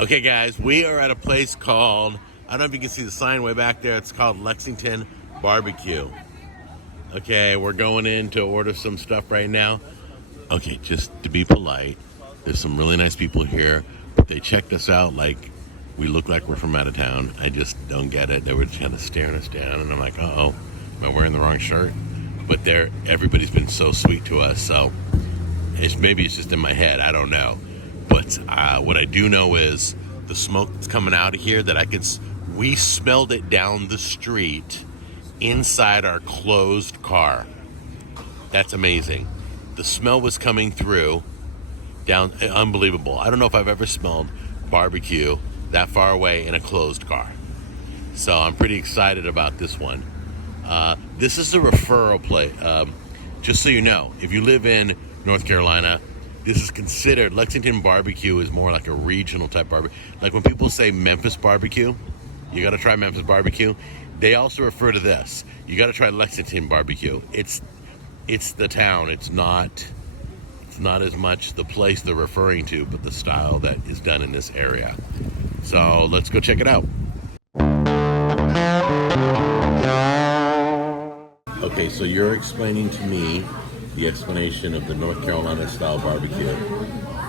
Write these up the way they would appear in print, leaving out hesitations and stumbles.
Okay, guys, we are at a place called, I don't know if you can see the sign way back there. It's called Lexington BBQ. Okay, we're going in to order some stuff right now. Okay, just to be polite, there's some really nice people here, but they checked us out like we look like we're from out of town. I just don't get it. They were just kind of staring us down, and I'm like, uh-oh, am I wearing the wrong shirt? But everybody's been so sweet to us, so maybe it's just in my head. I don't know. But what I do know is the smoke that's coming out of here we smelled it down the street inside our closed car. That's amazing. The smell was coming through down, unbelievable. I don't know if I've ever smelled barbecue that far away in a closed car. So I'm pretty excited about this one. This is a referral plate. Just so you know, if you live in North Carolina, this is considered, Lexington BBQ is more like a regional type barbecue. Like when people say Memphis barbecue, you got to try Memphis barbecue. They also refer to this. You got to try Lexington barbecue. It's the town. It's not as much the place they're referring to, but the style that is done in this area. So let's go check it out. Okay, so you're explaining to me the explanation of the North Carolina style barbecue.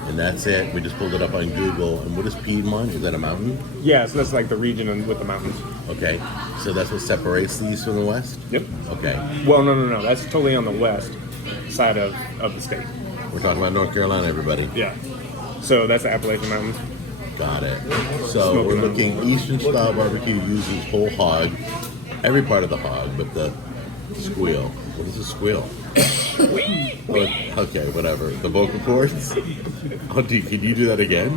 And that's it. We just pulled it up on Google. And what is Piedmont? Is that a mountain? Yeah, so that's like the region with the mountains. Okay. So that's what separates these from the West? Yep. Okay. Well, no. That's totally on the west side of the state. We're talking about North Carolina, everybody. Yeah. So that's the Appalachian Mountains. Got it. So we're looking Eastern style barbecue uses whole hog, every part of the hog, but the squeal. What is a squeal? Okay, whatever. The vocal cords? Oh, dude, can you do that again?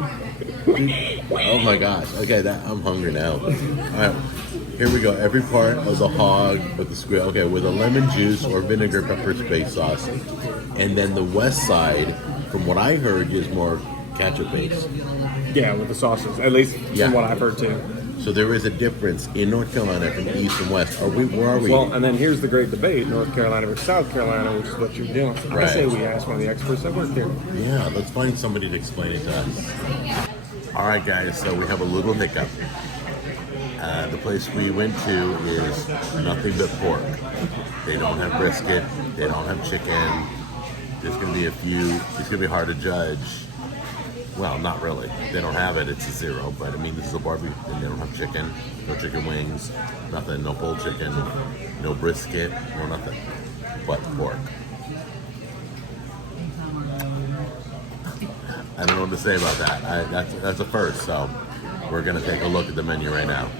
Oh my gosh. Okay, I'm hungry now. All right, here we go. Every part of the hog with the squeal. Okay, with a lemon juice or vinegar pepper base sauce. And then the west side, from what I heard, is more ketchup based. Yeah, with the sauces. At least from what I've heard too. So there is a difference in North Carolina from east and west. Where are we? Well, and then here's the great debate: North Carolina versus South Carolina, which is what you're doing. Right. I say we ask one of the experts that work here. Yeah, let's find somebody to explain it to us. All right, guys. So we have a little hiccup. The place we went to is nothing but pork. They don't have brisket. They don't have chicken. There's going to be a few. It's going to be hard to judge. Well, not really. They don't have it. It's a zero. But I mean, this is a barbecue, and they don't have chicken, no chicken wings, nothing, no pulled chicken, no brisket, no nothing, but pork. I don't know what to say about that. That's a first. So we're gonna take a look at the menu right now.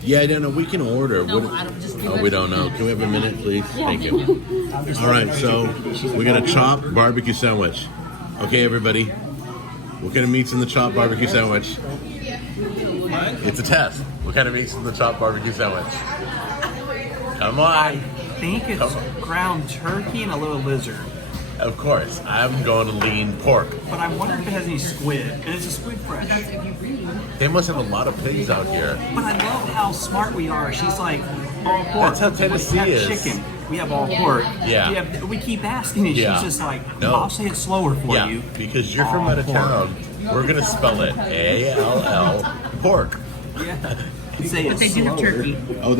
Yeah, I don't know. We can order. We don't know. Can we have a minute, please? Thank you. All right. So we're gonna chop barbecue sandwich. Okay, everybody. What kind of meat's in the chopped barbecue sandwich? What? It's a test. What kind of meat's in the chopped barbecue sandwich? Come on. I think it's ground turkey and a little lizard. Of course. I'm going to lean pork. But I wonder if it has any squid. And it's a squid fresh. They must have a lot of pigs out here. But I love how smart we are. She's like, all pork. That's how Tennessee we have is. Chicken. We have all pork. Yeah. We keep asking, and she's just like, no. I'll say it slower for you. Because you're from out of town. We're going to spell it A-L-L, pork. Yeah. But they do have turkey. Oh,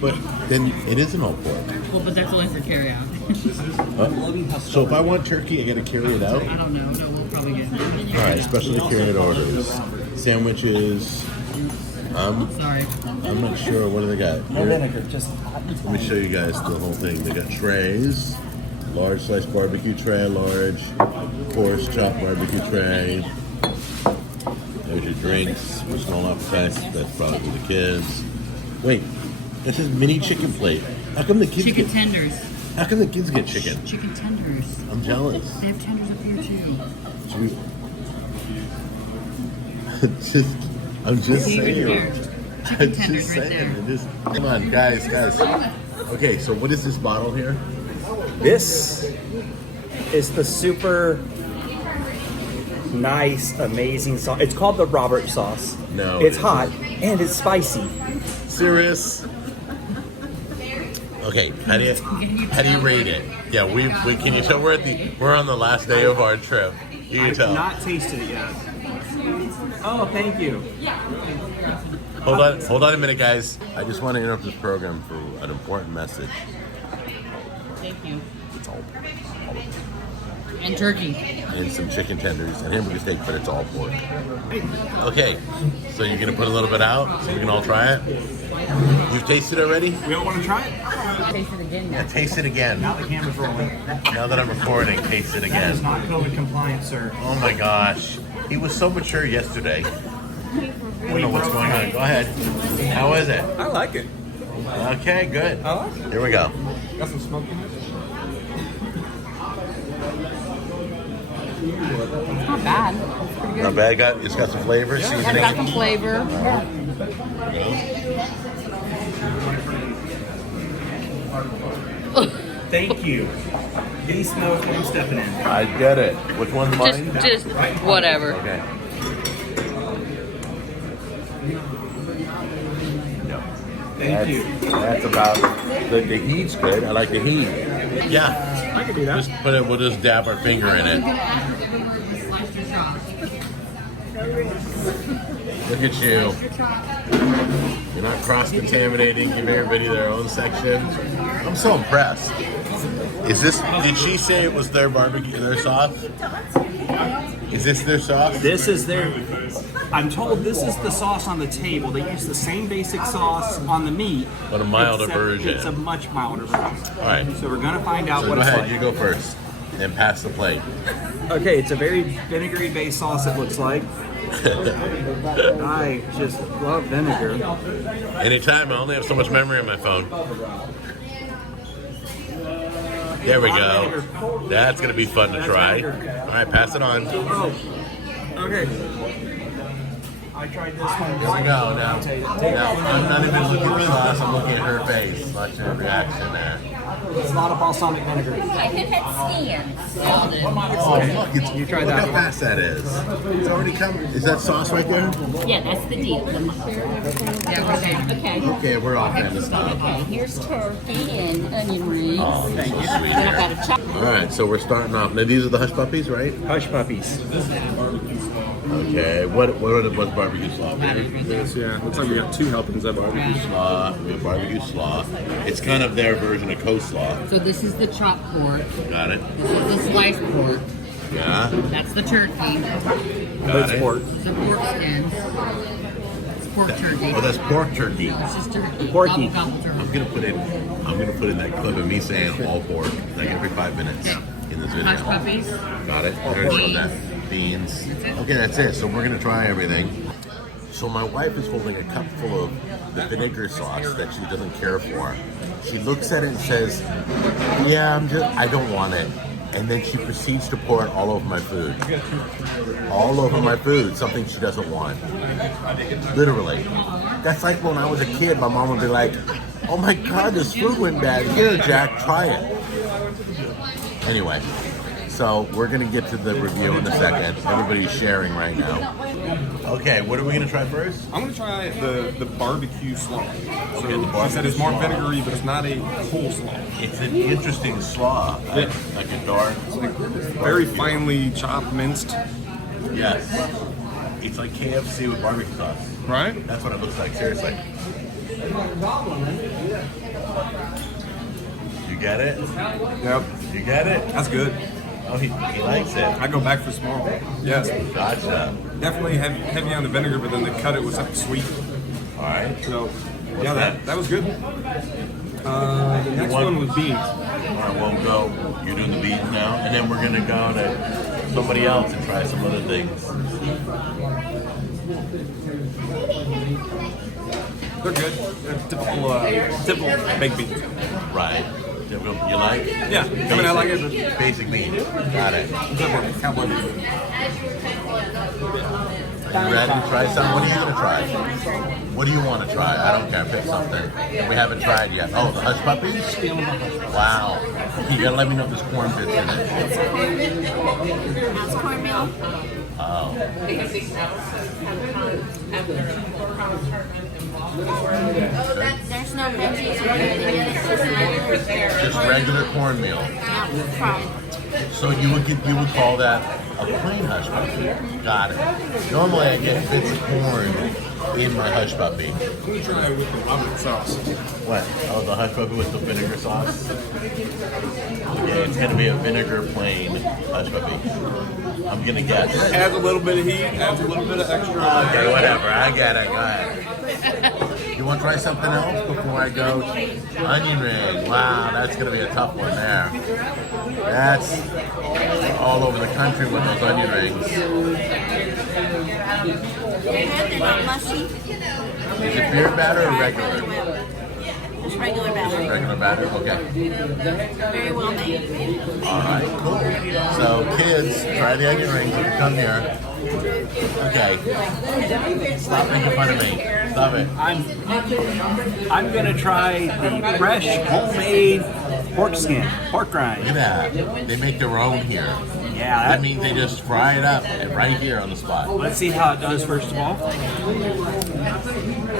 but then it isn't all pork. Well, but that's only for carry out. So if I want turkey, I got to carry it out? I don't know. No, we'll probably get it. All right, specially carried orders. Sandwiches. Sorry. I'm not sure. What do they got? No vinegar, just Let me show you guys the whole thing. They got trays. Large slice barbecue tray, large coarse chopped barbecue tray. There's your drinks for small appetizers. That's probably for the kids. Wait, it says mini chicken plate. How come the kids Chicken tenders. How come the kids get chicken? Chicken tenders. I'm jealous. They have tenders up here too. I'm just saying. Chicken tenders right there. Come on, guys. Okay, so what is this bottle here? This is the super nice, amazing sauce. It's called the Robert sauce. No. It's hot and it's spicy. Serious? Okay, how do you rate it? Yeah, we can you tell we're on the last day of our trip. You can I've tell. not tasted it yet. Oh, thank you. Hold on a minute, guys. I just want to interrupt this program for an important message. Thank you. It's all pork. And turkey. And some chicken tenders and hamburger steak, but it's all pork. Okay, so you're gonna put a little bit out so we can all try it? You've tasted it already? We all want to try it? Taste it again Yeah, now. taste it again. Now the camera's rolling. Now that I'm recording, taste it That again. is not COVID compliant, sir. Oh my gosh. He was so mature yesterday. I don't know what's going on. Go ahead. How is it? I like it. Okay, good. I like it. Here we go. Got some smoke in it. It's not bad. It's pretty good. Not bad. It's got some flavor. It's got some flavor. Thank you. Getting smoked when I'm stepping in. I get it. Which one's mine? Just whatever. Okay. Thank you. That's about the heat's good. I like the heat. Yeah. I could do that. Just put it. We'll just dab our finger in it. Look at you. You're not cross-contaminating. Give everybody their own section. I'm so impressed. Is this? Did she say it was their barbecue, their sauce? Is this their sauce? This is their. I'm told this is the sauce on the table. They use the same basic sauce on the meat, But a milder except version. It's a much milder version. All right. So we're gonna find out So what go it's ahead. like. You go first. Then pass the plate. Okay, it's a very vinegary-based sauce. It looks like. I just love vinegar. Anytime. I only have so much memory on my phone. There we go. That's gonna be fun to try. All right, pass it on. Oh, okay. I tried this one. Here we go. Now, I'm not even looking at the sauce. I'm looking at her face. Watch her reaction there. It's a lot of balsamic vinegar. I think it's skins. Oh, look! You try Look that how one. fast that is. It's already come. Is that sauce right there? Yeah, that's the deal. Yeah, we're there. Okay. Okay, we're off then to stop. Okay, here's turkey and onion rings. Oh, thank you, Then I've got a chop. All right, so we're starting off. Now these are the hush puppies, right? Hush puppies. Okay. What's barbecue slaw? This, yeah. Looks like we got 2 helpings of barbecue. Slaw. We have barbecue slaw. It's kind of their version of coleslaw. So this is the chopped pork. Got it. This is the sliced pork. Yeah. That's the turkey. Got it. pork. The pork skins. It's pork turkey. Oh, that's pork turkey. This is turkey. Porky. Gobble, gobble, I'm turkey. gonna put in that clip of me saying all pork like every 5 minutes in this video. Hush puppies. Got it. We're gonna show that. Beans. Okay, that's it. So we're gonna try everything. So my wife is holding a cup full of the vinegar sauce that she doesn't care for. She looks at it and says, "Yeah, I don't want it." And then she proceeds to pour it all over my food. All over my food, something she doesn't want. Literally. That's like when I was a kid, my mom would be like, "Oh my God, this food went bad. Here, Jack, try it." Anyway, so we're gonna get to the review in a second. Everybody's sharing right now. Okay, what are we gonna try first? I'm gonna try the barbecue slaw. So Okay, the she barbecue said it's more slaw. vinegary, but it's not a coleslaw. It's an interesting slaw. Yeah. Like a dark. Very finely chopped, minced. Yes. It's like KFC with barbecue sauce. Right? That's what it looks like, seriously. You get it? Yep. You get it? That's good. Oh, he likes it. I go back for some more. Yes. Gotcha. Definitely heavy on the vinegar, but then the cut it was something sweet. All right. So, What's yeah, next? that was good. The next One- one was beans. All right, we'll go. You're doing the beans now, and then we're gonna go to somebody else and try some other things. They're good. They're typical baked beans. Right. You like? Yeah, I mean, I like it, but Basic beans. Got it. cowboy beans. Are you ready to try something? What are you gonna try? What do you want to try? I don't care. Pick something that we haven't tried yet. Oh, the hush puppies? Wow. You gotta let me know if there's corn bits in it. That's cornmeal. Oh. There's no veggies or anything. It's just regular. Just regular cornmeal. Yeah, fried. So you would call that a A plain hush puppy. Got it. Normally I get bits of corn in my hush puppy. Try it with the lemon sauce. What? Oh, the hush puppy with the vinegar sauce? Okay, it's gonna be a vinegar plain hush puppy. I'm gonna guess. Adds a little bit of heat, adds a little bit of extra. Okay, whatever. I get it. Go ahead. You want to try something else before I go? Onion ring. Wow, that's going to be a tough one there. That's all over the country with those onion rings. They're not mushy. Is it beer batter or regular? It's regular batter. Regular batter? Okay. Very well made. All right, cool. So, kids, try the onion rings if you come here. Okay. Stop making fun of me. Stop it. I'm gonna try the fresh homemade pork skin, pork rind. Look at that. They make their own here. Yeah, That means they just fry it up right here on the spot. let's see how it does first of all.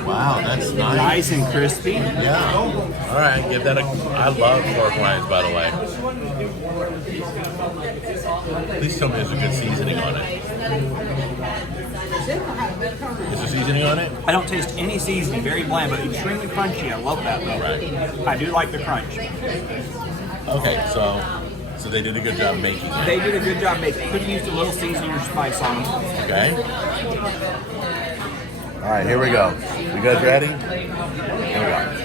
Wow, that's nice. Nice and crispy. Yeah. All right, give that a. I love pork rinds, by the way. Please tell me there's a good seasoning on it. Is there seasoning on it? I don't taste any seasoning, very bland, but extremely crunchy. I love that though. Right. I do like the crunch. Okay, so they did a good job making it. They did a good job making. Could have used a little seasoning or spice on them. Okay. All right, here we go. You guys ready? Here we go.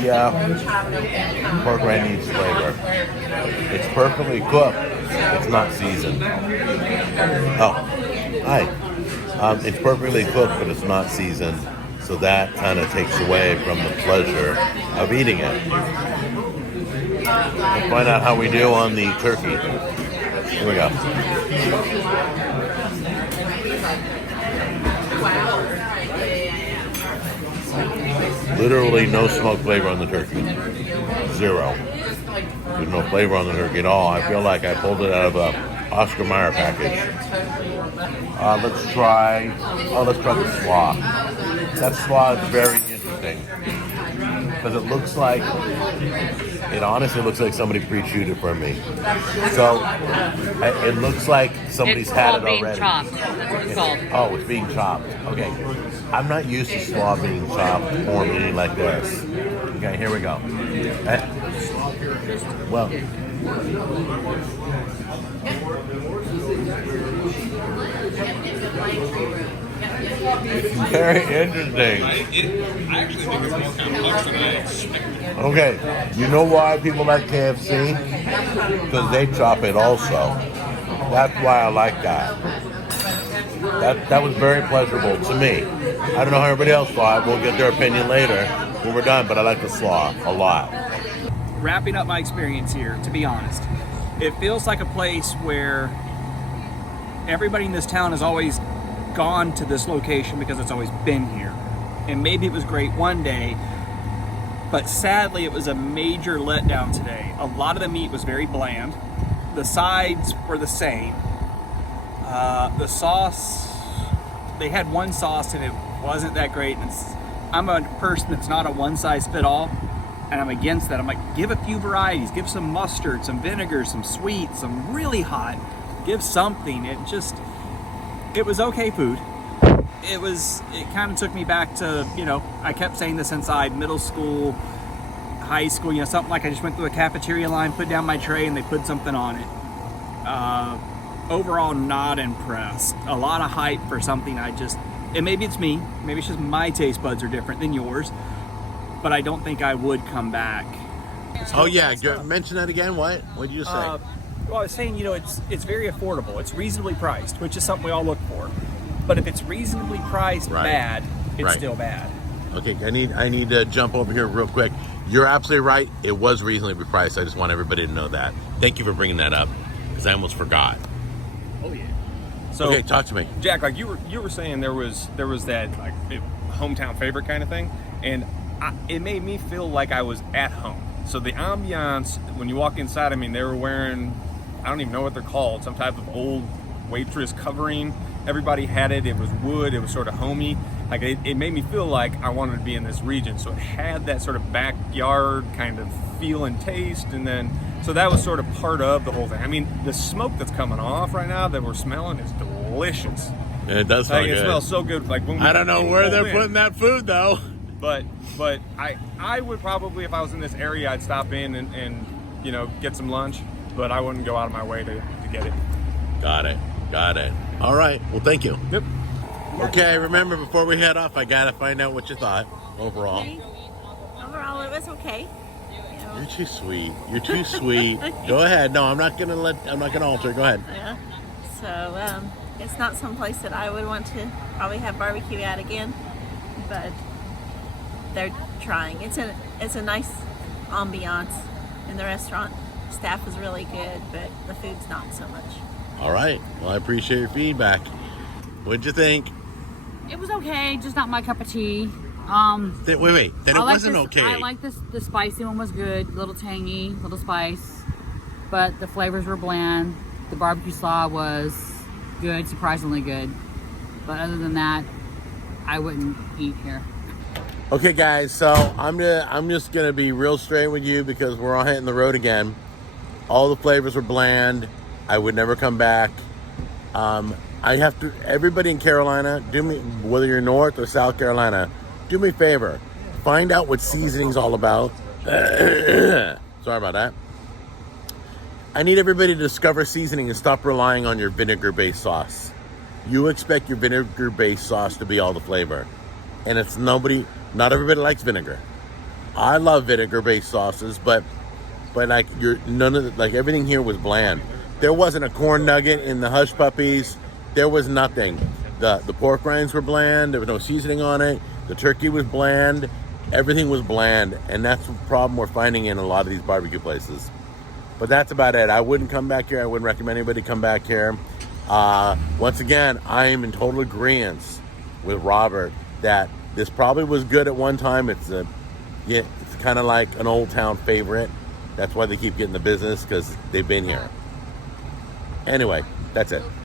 Yeah, pork rind needs flavor. It's perfectly cooked. It's not seasoned. Oh, hi. It's perfectly cooked, but it's not seasoned. So that kind of takes away from the pleasure of eating it. We'll find out how we do on the turkey. Here we go. Literally no smoke flavor on the turkey. Zero. There's no flavor on the turkey at all. I feel like I pulled it out of a Oscar Mayer package. Let's try the SLAW. That SLAW is very interesting because it honestly looks like somebody pre-chewed it for me. So it looks like somebody's had it already. It's called being chopped. That's what it's called. Oh, it's being chopped. Okay. I'm not used to SLAW being chopped or anything like this. Okay, here we go. Well, very interesting. I actually think it's more complex than I expected. Okay, you know why people like KFC? Because they chop it also. That's why I like that. That was very pleasurable to me. I don't know how everybody else thought. We'll get their opinion later when we're done, but I like the SLAW a lot. Wrapping up my experience here, to be honest, it feels like a place where everybody in this town has always gone to this location because it's always been here. And maybe it was great one day, but sadly it was a major letdown today. A lot of the meat was very bland. The sides were the same. The sauce, they had one sauce and it wasn't that great. And I'm a person that's not a one-size-fit-all, and I'm against that. I'm like, give a few varieties, give some mustard, some vinegar, some sweet, some really hot, give something. It was okay food. It kind of took me back to, I kept saying this inside middle school, high school, something like I just went through a cafeteria line, put down my tray, and they put something on it. Overall, not impressed. A lot of hype for something and maybe it's me, maybe it's just my taste buds are different than yours, but I don't think I would come back. Oh yeah, mention that again. What did you say? Well, I was saying, it's very affordable. It's reasonably priced, which is something we all look for. But if it's reasonably priced bad, it's still bad. Okay, I need to jump over here real quick. You're absolutely right. It was reasonably priced. I just want everybody to know that. Thank you for bringing that up because I almost forgot. Oh yeah. So, okay, talk to me, Jack. Like you were saying, there was that like hometown favorite kind of thing, and it made me feel like I was at home. So the ambiance when you walk inside, they were wearing, I don't even know what they're called, some type of old waitress covering, Everybody had it. It was wood. It was sort of homey. Like it made me feel like I wanted to be in this region. So it had that sort of backyard kind of feel and taste. And then, so that was sort of part of the whole thing. I mean, the smoke that's coming off right now that we're smelling is delicious. Yeah, it does smell Like, good. it smells so good. Like when we, I don't know where they're putting that food though. But I would probably, if I was in this area, I'd stop in and you know, get some lunch. But I wouldn't go out of my way to get it. Got it. All right. Well, thank you. Yep. Okay, remember, before we head off, I gotta find out what you thought overall. Okay. Overall, it was okay. You know, You're too sweet. You're too sweet. Go ahead. No, I'm not gonna alter. Go ahead. yeah. So it's not some place that I would want to probably have barbecue at again, but they're trying. It's a nice ambiance in the restaurant. Staff is really good, but the food's not so much. All right. Well, I appreciate your feedback. What'd you think? It was okay, just not my cup of tea. Wait. Then it wasn't okay. I like this. The spicy one was good, little tangy, little spice, but the flavors were bland. The barbecue slaw was good, surprisingly good. But other than that, I wouldn't eat here. Okay, guys. So I'm just gonna be real straight with you because we're all hitting the road again. All the flavors were bland. I would never come back. I have to, everybody in Carolina, do me, whether you're North or South Carolina, do me a favor. Find out what seasoning's all about. Sorry about that. I need everybody to discover seasoning and stop relying on your vinegar-based sauce. You expect your vinegar-based sauce to be all the flavor. And not everybody likes vinegar. I love vinegar-based sauces, but like everything here was bland. There wasn't a corn nugget in the Hush Puppies. There was nothing. The pork rinds were bland. There was no seasoning on it. The turkey was bland. Everything was bland, and that's the problem we're finding in a lot of these barbecue places. But that's about it. I wouldn't come back here. I wouldn't recommend anybody come back here. Once again, I am in total agreement with Robert that this probably was good at one time. It's kind of like an old town favorite. That's why they keep getting the business, because they've been here. Anyway, that's it.